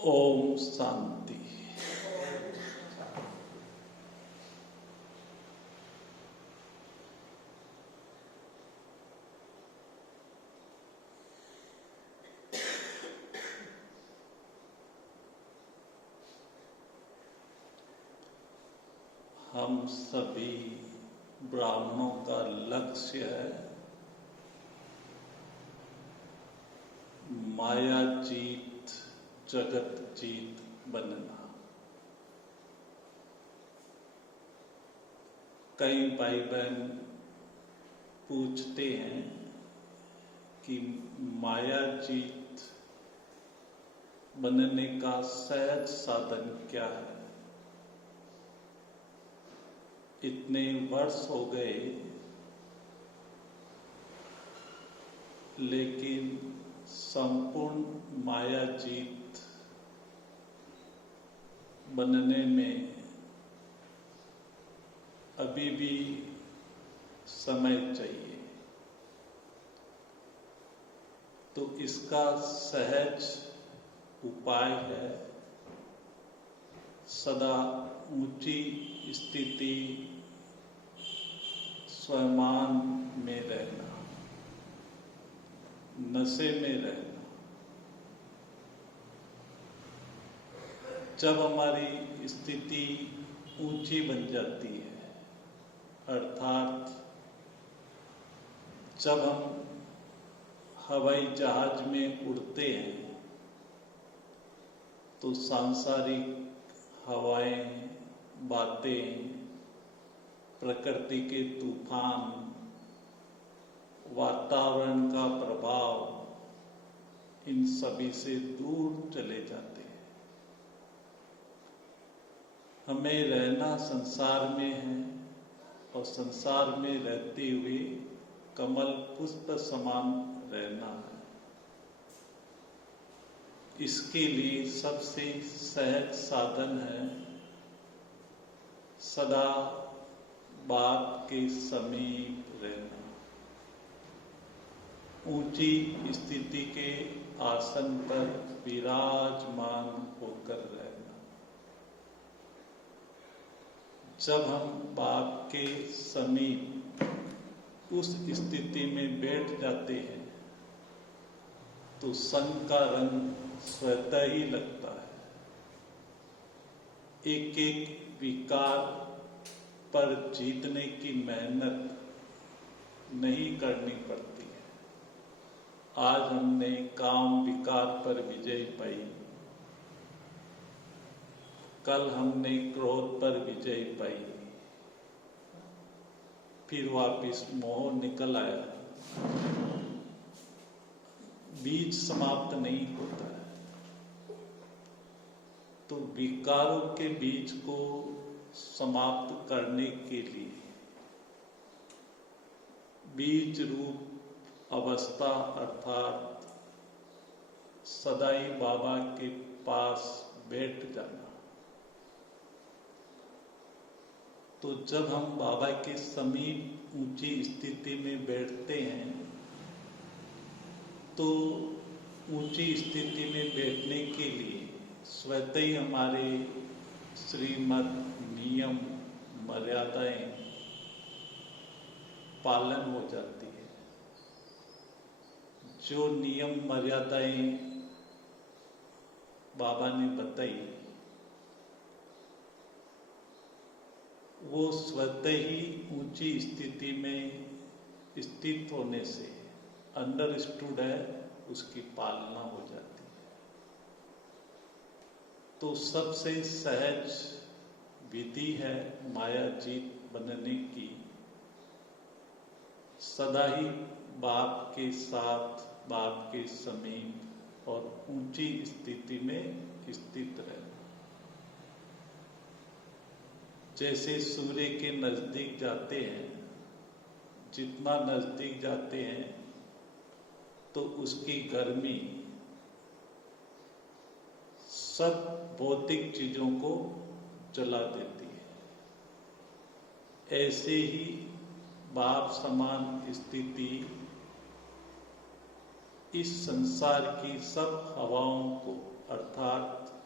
ओम शांति। हम सभी ब्राह्मणों का लक्ष्य है माया जीत, जगत जीत बनना। कई भाई बहन पूछते हैं कि माया जीत बनने का सहज साधन क्या है। इतने वर्ष हो गए लेकिन संपूर्ण माया जीत बनने में अभी भी समय चाहिए। तो इसका सहज उपाय है सदा ऊंची स्थिति स्वयं में रहना, नशे में रहना। जब हमारी स्थिति ऊंची बन जाती है, अर्थात जब हम हवाई जहाज में उड़ते हैं तो सांसारिक हवाएं, बातें, प्रकृति के तूफान, वातावरण का प्रभाव, इन सभी से दूर चले जाते हैं। हमें रहना संसार में है और संसार में रहते हुए कमल पुष्प समान रहना है। इसके लिए सबसे सहज साधन है सदा बाप के समीप रहना, ऊंची स्थिति के आसन पर विराजमान होकर रहना। जब हम बाप के समीप उस स्थिति में बैठ जाते हैं तो संग का रंग स्वतः ही लगता है। एक एक विकार पर जीतने की मेहनत नहीं करनी पड़ती है। आज हमने काम विकार पर विजय पाई, कल हमने क्रोध पर विजय पाई, फिर वापिस मोह निकल आया। बीज समाप्त नहीं होता है। तो विकारों के बीज को समाप्त करने के लिए बीज रूप अवस्था अर्थात सदाई बाबा के पास बैठ जाना। तो जब हम बाबा के समीप ऊंची स्थिति में बैठते हैं तो ऊंची स्थिति में बैठने के लिए स्वतः ही हमारे श्रीमत, नियम, मर्यादाएं पालन हो जाती है। जो नियम मर्यादाएं बाबा ने बताई वो स्वतः ही ऊंची स्थिति में स्थित होने से अंडरस्टूड है, उसकी पालना हो जाती है। तो सबसे सहज विधि है माया जीत बनने की सदा ही बाप के साथ, बाप के समीप और ऊंची स्थिति में स्थित रहना। जैसे सूर्य के नजदीक जाते हैं, जितना नजदीक जाते हैं तो उसकी गर्मी सब भौतिक चीजों को जला देती है। ऐसे ही बाप समान स्थिति इस संसार की सब हवाओं को अर्थात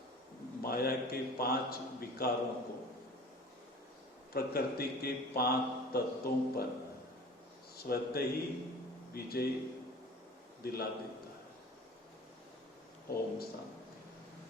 माया के 5 विकारों को प्रकृति के 5 तत्वों पर स्वतः ही विजय दिला देता है। ओम शांति।